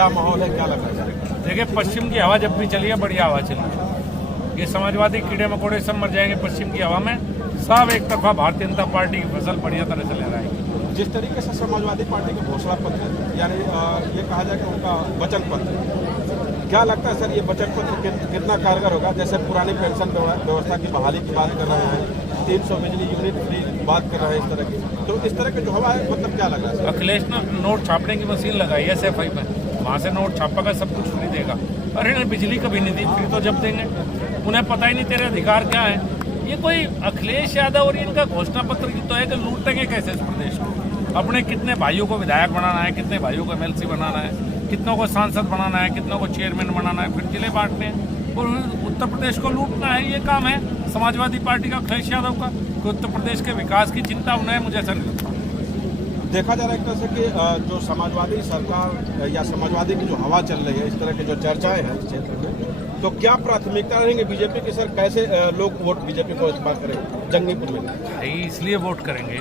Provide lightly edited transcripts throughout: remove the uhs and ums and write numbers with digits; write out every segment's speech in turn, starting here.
क्या माहौल है, क्या लग रहा है? देखिए, पश्चिम की हवा जब भी चली है बढ़िया हवा चली। ये समाजवादी कीड़े मकोड़े सब मर जाएंगे पश्चिम की हवा में। सब एक तरफा भारतीय जनता पार्टी की फसल बढ़िया तरह से ले जाएगी। जिस तरीके से समाजवादी पार्टी के घोषणा पत्र, यानी ये कहा जाए कि उनका वचन पत्र, क्या लगता है सर ये वचन पत्र कितना कारगर होगा? जैसे पुरानी पेंशन व्यवस्था की बहाली की बात कर रहे हैं, 300 बिजली यूनिट फ्री बात कर रहे हैं, इस तरह की, तो इस तरह की जो हवा है, मतलब क्या लग रहा है? अखिलेश ने नोट छापने की मशीन लगाई है SFI में, वहाँ से नोट छापेगा, सब कुछ फ्री देगा। अरे नहीं, बिजली कभी नहीं दी, फ्री तो जब देंगे। उन्हें पता ही नहीं तेरे अधिकार क्या है। ये कोई अखिलेश यादव और इनका घोषणा पत्र की तो है कि लूटेंगे कैसे इस प्रदेश को। अपने कितने भाइयों को विधायक बनाना है, कितने भाइयों को MLC बनाना है, कितनों को सांसद बनाना है, कितनों को चेयरमैन बनाना है, फिर जिले बांटने हैं और उत्तर प्रदेश को लूटना है। ये काम है समाजवादी पार्टी का, अखिलेश यादव का। उत्तर प्रदेश के विकास की चिंता उन्हें, मुझे ऐसा नहीं लगता। देखा जा रहा है एक तरह से कि जो समाजवादी सरकार या समाजवादी की जो हवा चल रही है, इस तरह की जो चर्चाएं हैं इस क्षेत्र में, तो क्या प्राथमिकता रहेंगे बीजेपी की? सर कैसे लोग वोट बीजेपी को इस बार करेंगे जंगीपुर में? इसलिए वोट करेंगे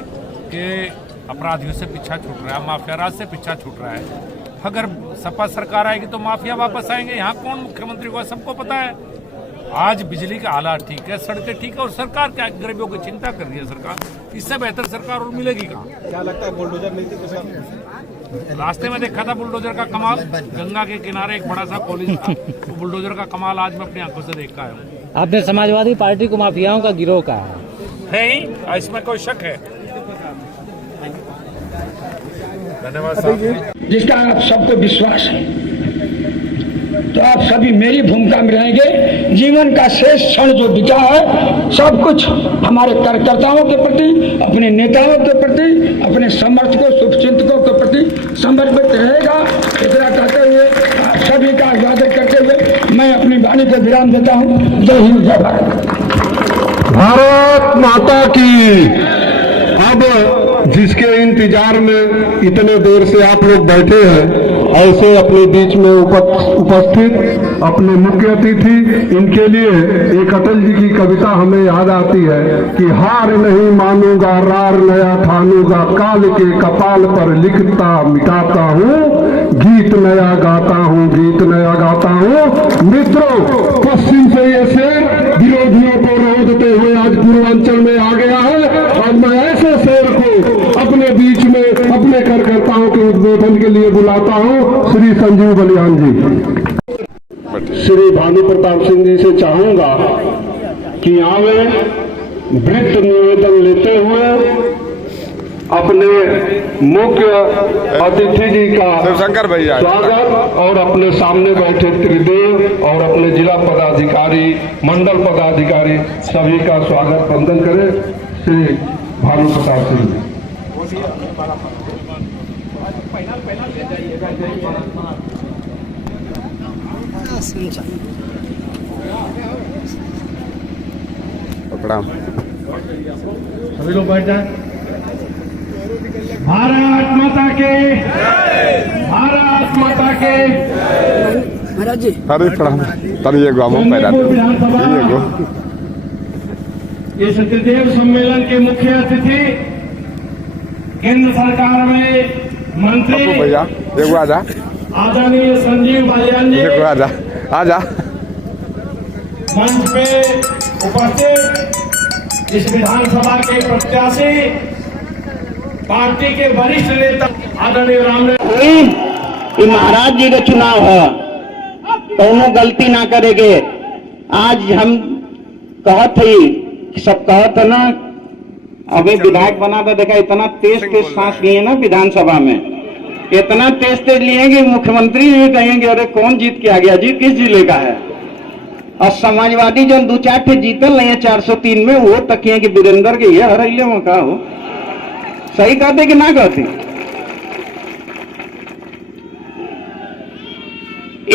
कि अपराधियों से पीछा छूट रहा है, माफिया राज से पीछा छूट रहा है। अगर सपा सरकार आएगी तो माफिया वापस आएंगे। यहाँ कौन मुख्यमंत्री को सबको पता है। आज बिजली का हालात ठीक है, सड़कें ठीक है, और सरकार क्या गरीबों की चिंता कर रही है सरकार। इससे बेहतर सरकार और मिलेगी कहाँ? क्या लगता है बुलडोजर नीति के साथ? रास्ते में देखा था बुलडोजर का कमाल। गंगा के किनारे एक बड़ा सा कॉलेज था, वो बुलडोजर का कमाल आज मैं अपनी आंखों से देख पाया हूँ। आपने समाजवादी पार्टी को माफियाओं का गिरोह कहा है ही, इसमें कोई शक है? धन्यवाद साहब। जिसका आप सबको विश्वास है, तो आप सभी मेरी भूमिका में रहेंगे। जीवन का शेष क्षण जो बिता है, सब कुछ हमारे कार्यकर्ताओं के प्रति, अपने नेताओं के प्रति, अपने समर्थकों शुभचिंतकों के प्रति समर्पित रहेगा। इतना कहते हुए आप सभी का अभिवादन करते हुए मैं अपनी वाणी को विराम देता हूँ। जय हिंद, जय भारत। भारत माता की। अब जिसके इंतजार में इतने देर से आप लोग बैठे हैं, ऐसे अपने बीच में उपस्थित अपने मुख्य अतिथि, इनके लिए एक अटल जी की कविता हमें याद आती है कि हार नहीं मानूंगा, रार नया ठानूंगा, काल के कपाल पर लिखता मिटाता हूँ, गीत नया गाता हूँ, गीत नया गाता हूँ। मित्रों, पश्चिम से ये शेर विरोधियों को रोकते हुए आज पूर्वांचल में आ गया है, और मैं ऐसे शेर को अपने बीच में अपने कार्यकर्ताओं के उद्बोधन के लिए बुलाता हूं। श्री संजीव बलियान जी, श्री भानु प्रताप सिंह जी से चाहूंगा कि आवे वृत्त निवेदन लेते हुए अपने मुख्य अतिथि जी का स्वागत और अपने सामने बैठे त्रिदेव और अपने जिला पदाधिकारी, मंडल पदाधिकारी सभी का स्वागत वंदन करें। श्री भानु प्रताप सिंह जी। प्रणाम। सभी लोग बैठ जाए। भारत माता के, भारत माता के। महाराज जी, अरे प्रणाम। तभी ये गाँव पैदा इस त्रिदेव सम्मेलन के मुख्य अतिथि केंद्र सरकार में मंत्री भैया देखो, आजा आदरणीय संजीव बालियान जी, देखो आजा आजा मंच पे उपस्थित इस विधानसभा के प्रत्याशी, पार्टी के वरिष्ठ नेता आदरणीय राम। ये महाराज जी का चुनाव है, दोनों गलती ना करेंगे। आज हम कहत ही, सब कहत है ना, अभी विधायक बना था, देखा इतना तेज सांस लिए ना विधानसभा में, इतना तेज लिए कि मुख्यमंत्री भी कहेंगे अरे कौन जीत के आ गया, जीत किस जिले का है। और समाजवादी जो 2-4 ठे जीतल नहीं है 403 में, वो तकिए कि वीरेंद्र के ये हरैले में का हो। सही कहते कि ना कहते?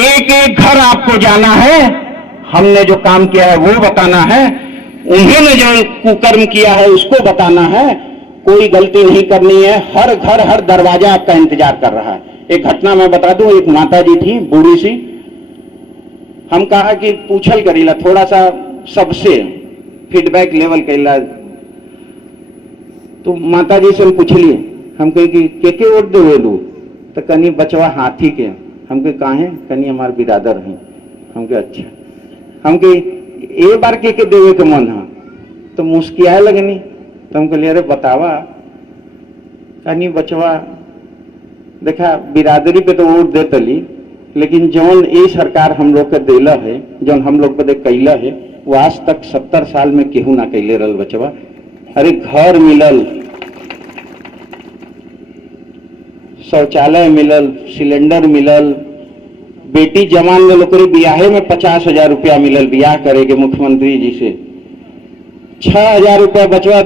एक एक घर आपको जाना है, हमने जो काम किया है वो बताना है, उन्होंने जो कुकर्म किया है उसको बताना है। कोई गलती नहीं करनी है। हर घर हर दरवाजा आपका इंतजार कर रहा है। एक घटना मैं बता दूं, एक माता जी थी बूढ़ी सी, हम कहा कि पूछल करीला थोड़ा सा सबसे फीडबैक लेवल करीला, तो माता जी से हम पूछलिए, हम कहे कि के वोट दे लोग, तो कहीं बचवा हाथी के। हमके कहाँ है, कहीं हमारे बिरादर हैं। हमके अच्छा, हमके एक बार के देवे के मन है तो मुस्कियाए लगनी। तो हमको ले, अरे बतावा, कहीं बचवा देखा बिरादरी पे तो वोट दे तली, लेकिन जौन ये सरकार हम लोग के देला है, जौन हम लोग पे कैला है, वो आज तक 70 साल में केहू ना कैले रहल बचवा। अरे घर मिलल, शौचालय मिलल, सिलेंडर मिलल, बेटी जवान लोग के बियाहे में 50,000 रुपया मिलल बियाह करे के मुख्यमंत्री जी से। 6,000 रुपया बचवा,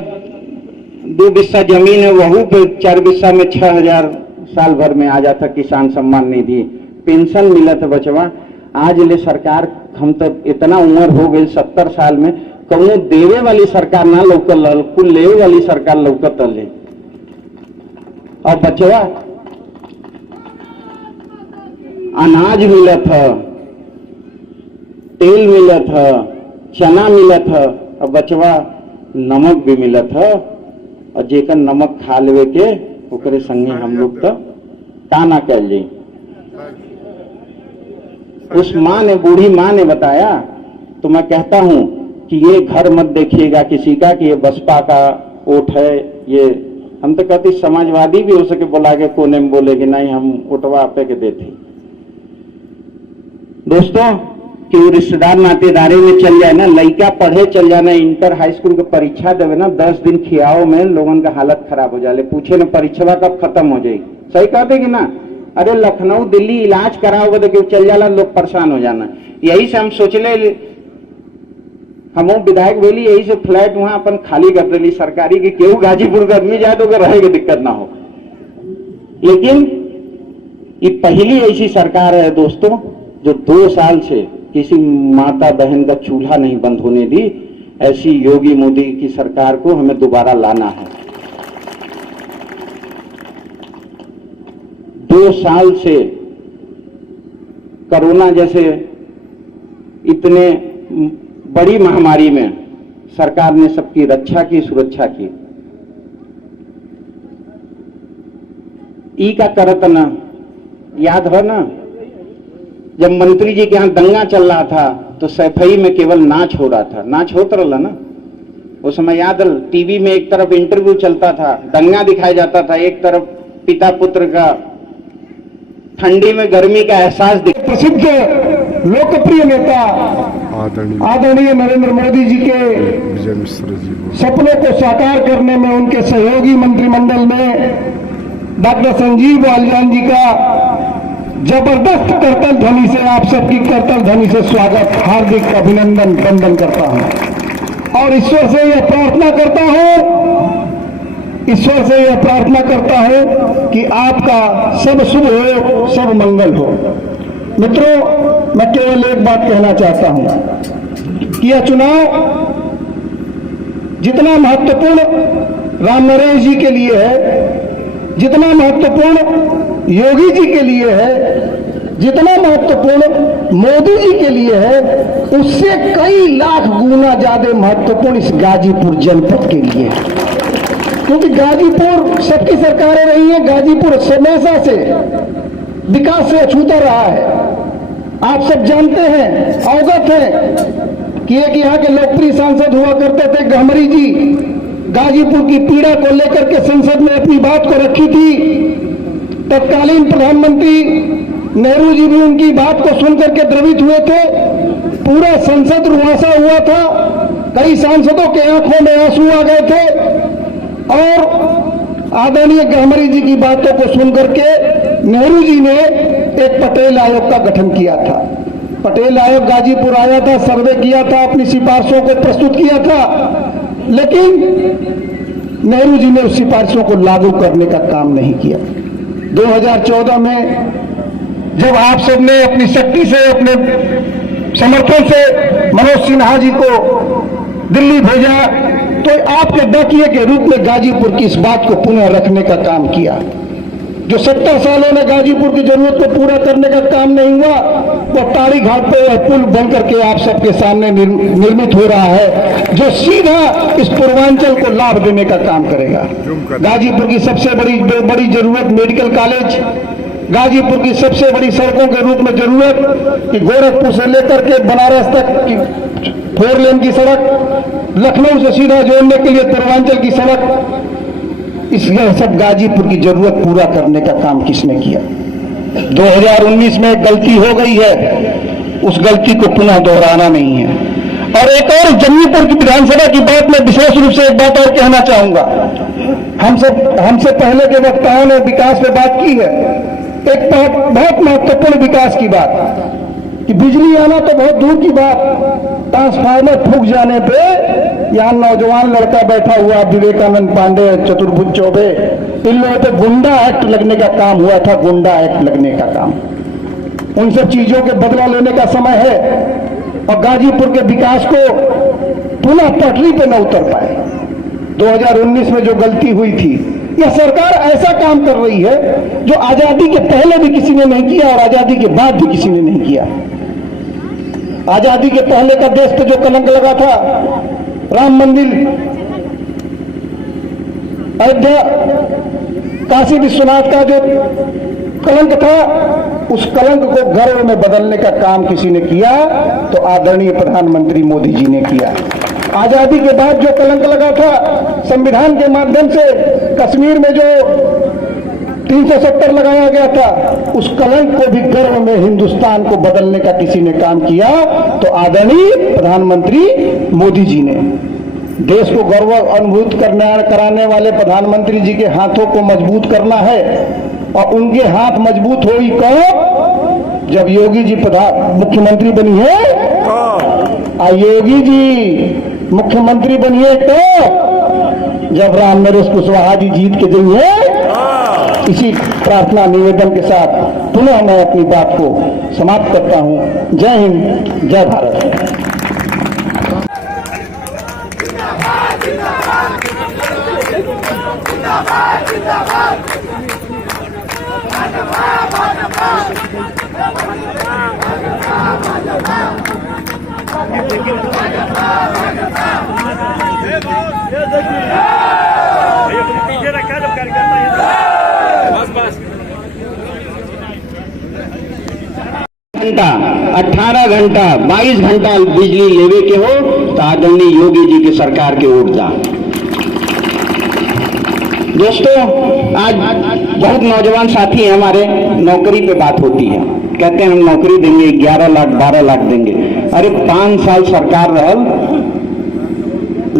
2 बिस्सा जमीन है वहू पे 4 बिस्सा में 6,000 साल भर में आ जाता। किसान सम्मान निधि, पेंशन मिला था बचवा। आज ले सरकार, हम तो इतना उम्र हो गई 70 साल में, कौनो देवे वाली सरकार ना लौकल, कुल लेवे वाली सरकार लौकत ले। और बचवा अनाज मिलत है, तेल मिलत है, चना मिलत है, और बचवा नमक भी मिलत है। और जेकर नमक खा लेवे के ओकरे संगे हम लोग तो का ना कर जाए। उस माँ ने, बूढ़ी माँ ने बताया। तो मैं कहता हूं कि ये घर मत देखिएगा किसी का कि ये बसपा का वोट है। ये हम तो कहते समाजवादी भी हो सके बुला के कोने में बोले कि नहीं हम वोटवा आपे के देते। दोस्तों, कि वो रिश्तेदार नातेदारी में चल जाए ना, लड़का पढ़े चल जाना, इंटर हाई स्कूल की परीक्षा देवे ना, 10 दिन खियाओ में लोगन का हालत खराब हो जाए। पूछे ना परीक्षा कब खत्म हो जाएगी, सही कह देगी ना। अरे लखनऊ दिल्ली इलाज कराओगे तो क्यों चल जाला, लोग परेशान हो जाना। यही से हम सोचले, हम विधायक बोली यही से फ्लैट वहां अपन खाली कर देली सरकारी की, केहू गाजीपुर का आदमी जाए तो रहेगी दिक्कत ना हो। लेकिन ये पहली ऐसी सरकार है दोस्तों जो 2 साल से किसी माता बहन का चूल्हा नहीं बंद होने दी। ऐसी योगी मोदी की सरकार को हमें दोबारा लाना है। 2 साल से कोरोना जैसे इतने बड़ी महामारी में सरकार ने सबकी रक्षा की, सुरक्षा की। ई का करत ना, याद है ना, जब मंत्री जी के यहाँ दंगा चल रहा था तो सैफई में केवल नाच हो रहा था, नाच होता रहा ना उस समय, याद है। टीवी में एक तरफ इंटरव्यू चलता था, दंगा दिखाया जाता था, एक तरफ पिता पुत्र का ठंडी में गर्मी का एहसास दिखा। प्रसिद्ध लोकप्रिय नेता आदरणीय नरेंद्र मोदी जी के सपनों को साकार करने में उनके सहयोगी मंत्रिमंडल में डॉक्टर संजीव बालियान जी का जबरदस्त करतल ध्वनि से, आप सबकी करतल ध्वनि से स्वागत, हार्दिक अभिनंदन वंदन करता हूं। और ईश्वर से यह प्रार्थना करता हूं कि आपका सब शुभ हो, सब मंगल हो। मित्रों, मैं केवल एक बात कहना चाहता हूं कि यह चुनाव जितना महत्वपूर्ण राम नारायण जी के लिए है, जितना महत्वपूर्ण योगी जी के लिए है, जितना महत्वपूर्ण मोदी जी के लिए है, उससे कई लाख गुना ज्यादा महत्वपूर्ण इस गाजीपुर जनपद के लिए है। क्योंकि गाजीपुर सबकी सरकारें रही हैं, गाजीपुर हमेशा से विकास से अछूता रहा है। आप सब जानते हैं, अवगत हैं कि एक यहाँ के लोकप्रिय सांसद हुआ करते थे गहमरी जी, गाजीपुर की पीड़ा को लेकर के संसद में अपनी बात को रखी थी। तत्कालीन प्रधानमंत्री नेहरू जी भी उनकी बात को सुनकर के द्रवित हुए थे। पूरा संसद रुआसा हुआ था, कई सांसदों के आंखों में आंसू आ गए थे। और आदरणीय गहमरी जी की बातों को सुनकर के नेहरू जी ने एक पटेल आयोग का गठन किया था। पटेल आयोग गाजीपुर आया था, सर्वे किया था, अपनी सिफारिशों को प्रस्तुत किया था, लेकिन नेहरू जी ने उस सिफारिशों को लागू करने का काम नहीं किया। 2014 में जब आप सबने अपनी शक्ति से, अपने समर्थन से मनोज सिन्हा जी को दिल्ली भेजा, तो आपके डाकिये के रूप में गाजीपुर की इस बात को पुनः रखने का काम किया। जो 70 सालों में गाजीपुर की जरूरत को पूरा करने का काम नहीं हुआ, वो ताड़ी घाट पे पुल बनकर के आप सबके सामने निर्मित हो रहा है, जो सीधा इस पूर्वांचल को लाभ देने का काम करेगा। गाजीपुर की सबसे बड़ी जरूरत मेडिकल कॉलेज, गाजीपुर की सबसे बड़ी सड़कों के रूप में जरूरत कि गोरखपुर से लेकर के बनारस तक की 4 लेन की सड़क, लखनऊ से सीधा जोड़ने के लिए पूर्वांचल की सड़क, इसलिए सब गाजीपुर की जरूरत पूरा करने का काम किसने किया? 2019 में एक गलती हो गई है, उस गलती को पुनः दोहराना नहीं है। और एक और जंगीपुर की विधानसभा की बात में विशेष रूप से एक बात और कहना चाहूंगा। हमसे पहले के वक्ताओं ने विकास पे बात की है, एक बहुत महत्वपूर्ण विकास की बात कि बिजली आना तो बहुत दूर की बात, ट्रांसफार्मर फूक जाने पे यहां नौजवान लड़का बैठा हुआ विवेकानंद पांडे, चतुर्भुज चौबे, इन लोगों पे गुंडा एक्ट लगने का काम हुआ था, गुंडा एक्ट लगने का काम। उन सब चीजों के बदला लेने का समय है और गाजीपुर के विकास को पुनः पटरी पे न उतर पाए। 2019 में जो गलती हुई थी, यह सरकार ऐसा काम कर रही है जो आजादी के पहले भी किसी ने नहीं किया और आजादी के बाद भी किसी ने नहीं किया। आजादी के पहले का देश पे जो कलंक लगा था, राम मंदिर, अयोध्या, काशी विश्वनाथ का जो कलंक था, उस कलंक को गर्व में बदलने का काम किसी ने किया तो आदरणीय प्रधानमंत्री मोदी जी ने किया। आजादी के बाद जो कलंक लगा था, संविधान के माध्यम से कश्मीर में जो 370 लगाया गया था, उस कलंक को भी गर्व में हिंदुस्तान को बदलने का किसी ने काम किया तो आदरणीय प्रधानमंत्री मोदी जी ने। देश को गौरव अनुभूत कराने वाले प्रधानमंत्री जी के हाथों को मजबूत करना है और उनके हाथ मजबूत होगी कब? जब योगी जी मुख्यमंत्री बनी है, योगी जी मुख्यमंत्री बनी है तो जब राम नरेश कुशवाहा जी जीत के गई है। इसी प्रार्थना निवेदन के साथ पुनः मैं अपनी बात को समाप्त करता हूं। जय हिंद, जय भारत। घंटा 18 घंटा 22 घंटा बिजली लेवे के हो तो आदरणीय योगी जी की सरकार के ओर जा। दोस्तों, आज बहुत नौजवान साथी हैं हमारे, नौकरी पे बात होती है, कहते हैं हम नौकरी देंगे, 11 लाख 12 लाख देंगे। अरे 5 साल सरकार रहल,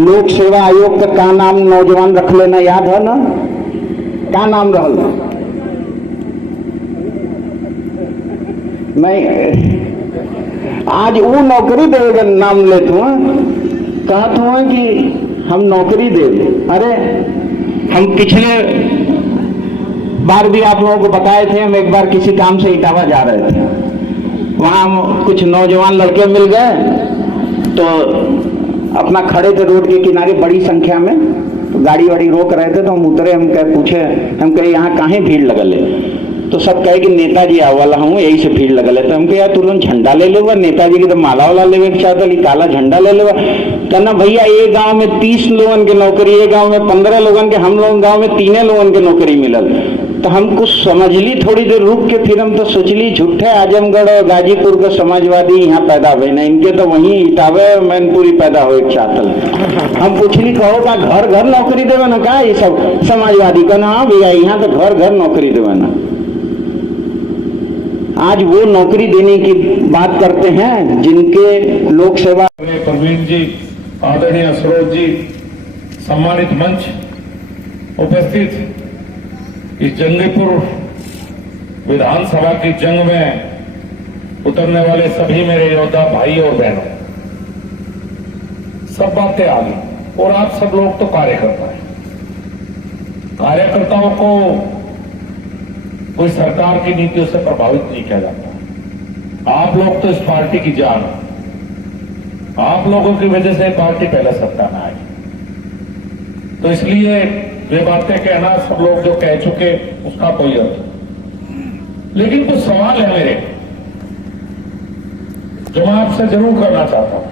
लोक सेवा आयोग का नाम नौजवान रख लेना याद है ना? क्या नाम रहल? नहीं, आज वो नौकरी देगा नाम लेते हुए कहते हुए कि हम नौकरी दे। अरे हम पिछले बार भी आप लोगों को बताए थे, हम एक बार किसी काम से इटावा जा रहे थे, वहां कुछ नौजवान लड़के मिल गए तो अपना खड़े थे रोड के किनारे बड़ी संख्या में, तो गाड़ी वाड़ी रोक रहे थे तो हम उतरे, हम पूछे, हम कहे यहाँ काहे भीड़ लगल है? तो सब कहे कि नेताजी आवाला हूँ, यही से भीड़ लगल है। तो हम कहे यार तू लोग झंडा ले लेवा, नेताजी की तो माला वाला लेवे के चाहता, काला झंडा ले लेवा। कहना भैया ये गांव में 30 लोगन के नौकरी, ये गांव में 15 लोगन के, हम लोग गांव में 3 लोगन के नौकरी मिलल। तो हम कुछ समझ ली, थोड़ी देर रुक के फिर हम तो सोचली झूठे आजमगढ़ और गाजीपुर के समाजवादी यहाँ पैदा हुए ना, इनके तो वहीं इटावे मैनपुरी पैदा हो चाहतल। हम पूछली कहो का घर घर नौकरी देवे ना? का ये सब समाजवादी का ना? भैया यहाँ तो घर घर नौकरी देवे ना। आज वो नौकरी देने की बात करते हैं जिनके लोक सेवा। प्रवीण जी, आदरणीय सरोज जी, सम्मानित मंच, उपस्थित इस जंगीपुर विधानसभा की जंग में उतरने वाले सभी मेरे योद्धा भाई और बहनों, सब बातें आ गई और आप सब लोग तो कार्यकर्ता हैं। कार्यकर्ताओं को कोई सरकार की नीतियों से प्रभावित नहीं किया जाता। आप लोग तो इस पार्टी की जान, आप लोगों की वजह से पार्टी पहले सत्ता में आई। तो इसलिए ये बातें कहना सब लोग जो कह चुके उसका कोई अर्थ नहीं। लेकिन कुछ सवाल है मेरे जो मैं आपसे जरूर करना चाहता हूं,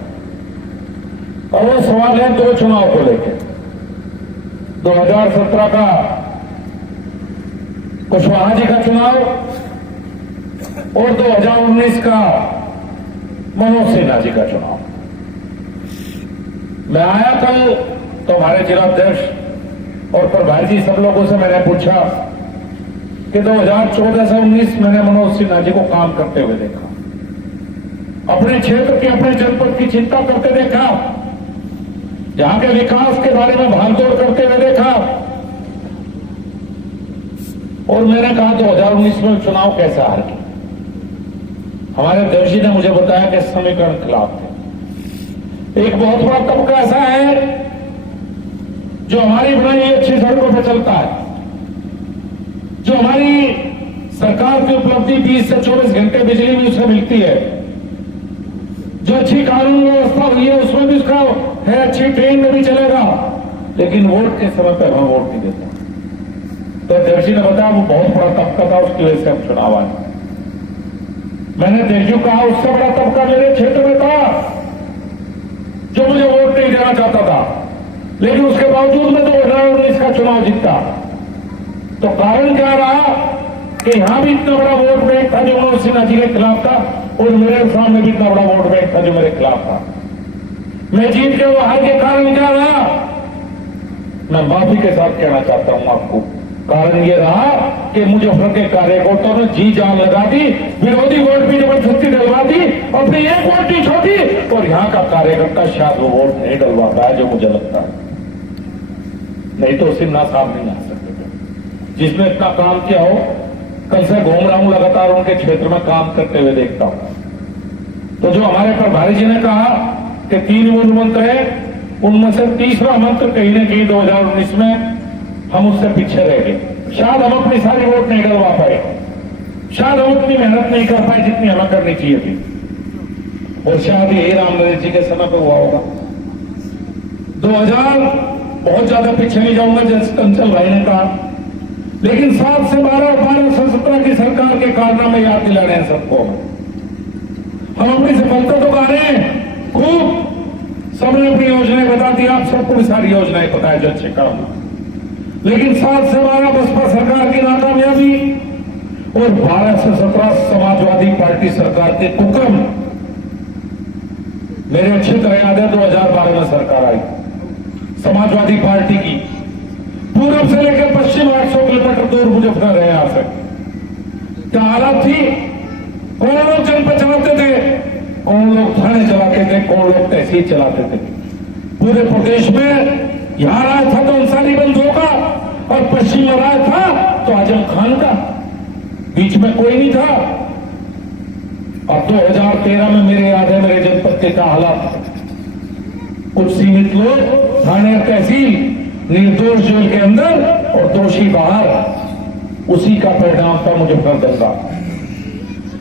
और वो सवाल है 2 चुनाव को लेकर। 2017 का कुशवाहा जी का चुनाव और 2019 का मनोज सिन्हा जी का चुनाव। मैं आया कल तो हमारे जिलाध्यक्ष और प्रभारी जी सब लोगों से मैंने पूछा कि 2014 से 19 मैंने मनोज सिन्हा जी को काम करते हुए देखा, अपने क्षेत्र की अपने जनपद की चिंता करते देखा, यहां के विकास के बारे में भागदौड़ करते हुए देखा। और मैंने कहा 2019 में चुनाव कैसे हार गए। हमारे अध्यक्ष जी ने मुझे बताया कि समीकरण खिलाफ थे। एक बहुत बड़ा तबका ऐसा है जो हमारी बनाई अच्छी सड़कों पर चलता है, जो हमारी सरकार की उपलब्धि 20 से 24 घंटे बिजली भी उसे मिलती है, जो अच्छी कानून व्यवस्था हुई है उसमें भी उसका है, अच्छी ट्रेन में भी चलेगा, लेकिन वोट के समय पर हम वोट नहीं देते। तो अध्यक्ष जी ने बताया वो बहुत बड़ा तबका था, उसकी वजह से हम चुनाव आए। मैंने अध्यक्ष जी कहा उससे बड़ा तबका मेरे क्षेत्र में था जो मुझे वोट नहीं देना चाहता था, लेकिन उसके बावजूद मैं 2019 का चुनाव जीता। तो कारण क्या रहा कि यहां भी इतना बड़ा वोट बैंक था जो मनोज सिन्हा जी के खिलाफ था, और मेरे सामने भी इतना बड़ा वोट बैंक था जो मेरे खिलाफ था। मैं जीत के वो हार के कारण क्या रहा, मैं माफी के साथ कहना चाहता हूं आपको। कारण ये रहा कि मुजफ्फर के कार्यकर्ताओं ने जी जान लगा दी, विरोधी वोट भी जबरदस्ती डलवा दी, अपनी एक वोट नहीं छोड़ी, और यहां का कार्यकर्ता शायद वो वोट नहीं डलवा पाया जो मुझे लगता है। नहीं तो सिन्हा साहब नहीं आ सकते थे। जिसने इतना काम किया हो, कल से घूम रहा हूं लगातार उनके क्षेत्र में काम करते हुए देखता हूं। तो जो हमारे प्रभारी जी ने कहा कि 3 मूल मंत्र है, उनमें से तीसरा मंत्र कहीं न कहीं 2019 में हम उससे पीछे रह गए। शायद हम अपनी सारी वोट नहीं डलवा पाए, शायद हम उतनी मेहनत नहीं कर पाए जितनी हमें करनी चाहिए थी, और शायद यही राम नरेश जी के समय पर हुआ होगा। 2000 बहुत ज्यादा पीछे नहीं जाऊंगा जैसे कंचन भाई ने कहा, लेकिन 7 से 12, 12 से 17 की सरकार के कारनामे याद दिला रहे हैं सबको। हम अपनी सफलता तो गा रहे हैं खूब, सबने अपनी योजनाएं बता दी, आप सबको भी सारी योजनाएं पता है जो अच्छे काम, लेकिन 7 से 12 बसपा सरकार की नाकामयाबी और 12 से 17 समाजवादी पार्टी सरकार के कुकर्म। मेरे अच्छी तरह याद है 2012 में सरकार आई समाजवादी पार्टी की, पूरब से लेकर पश्चिम 800 किलोमीटर दूर मुजफ्फर है यहां से। क्या हालत थी, कौन लोग जनपद चलाते थे, कौन लोग थाने चलाते थे, कौन लोग तहसील चलाते थे। पूरे प्रदेश में यहां राज था तो अंसारी बंधु का, और पश्चिम में राज था तो आजम खान का, बीच में कोई नहीं था। अब 2013 में मेरे याद है मेरे जनपद के क्या हालात, कुछ सीमित लोग थाने और तहसील, निर्दोष जेल के अंदर और दोषी बाहर, उसी का परिणाम था मुजफ्फर दंगा।